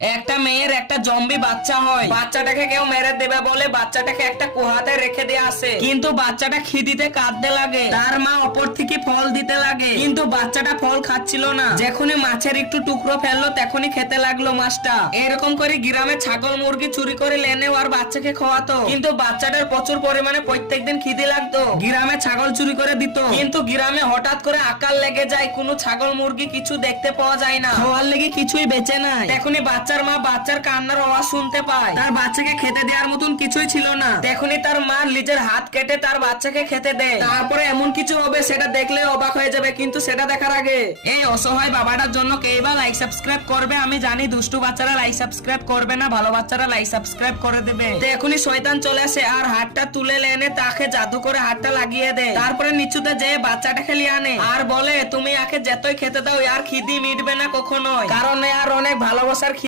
একটা মেয়ের একটা জম্বি বাচ্চা হয়। বাচ্চাটাকে কেউ মেরে দেবে বলে বাচ্চাটাকে একটা কুহাতে রেখে দিয়ে আসে, কিন্তু বাচ্চাটা খিদিতে কাঁদতে লাগে। তার মা অপর থেকে ফল দিতে লাগে, কিন্তু বাচ্চাটা ফল খাচ্ছিল না। যখনই মাছের একটু টুকরো ফেললো তখনই খেতে লাগলো মাছটা। এরকম করে গ্রামে ছাগল মুরগি চুরি করে লেনে আর বাচ্চাকে খাওয়াতো, কিন্তু বাচ্চাটার প্রচুর পরিমাণে প্রত্যেকদিন খিদে লাগতো। গ্রামে ছাগল চুরি করে দিত, কিন্তু গ্রামে হঠাৎ করে আকাল লেগে যায়, কোনো ছাগল মুরগি কিছু দেখতে পাওয়া যায় না, খাওয়ার লেগে কিছুই বেঁচে নাই। তখনই বাচ্চার মা বাচ্চার কান্নার আওয়াজ শুনতে পায়। তার বাচ্চাকে খেতে দেওয়ার মতন কিছুই ছিল না। তখনই তার মা নিজের হাত কেটে তার বাচ্চাকে খেতে দেয়। তারপরে এমন কিছু হবে সেটা দেখলে অবাক হয়ে যাবে, কিন্তু সেটা দেখার আগে এই অসহায় বাবাটার জন্য কে বা লাইক সাবস্ক্রাইব করবে? আমি জানি দুষ্টু বাচ্চারা লাইক সাবস্ক্রাইব করবে না, ভালো বাচ্চারা লাইক সাবস্ক্রাইব করে দেবে। এখনই শয়তান চলে আসে আর হাতটা তুলে এনে তাকে জাদু করে হাতটা লাগিয়ে দেয়। তারপরে নিচুতে যেয়ে বাচ্চাটাকে লিয়ে আনে আর বলে, তুমি আকে যেতই খেতে দাও আর খিদি মিটবে না কখনোই, কারণ আর অনেক ভালোবাসার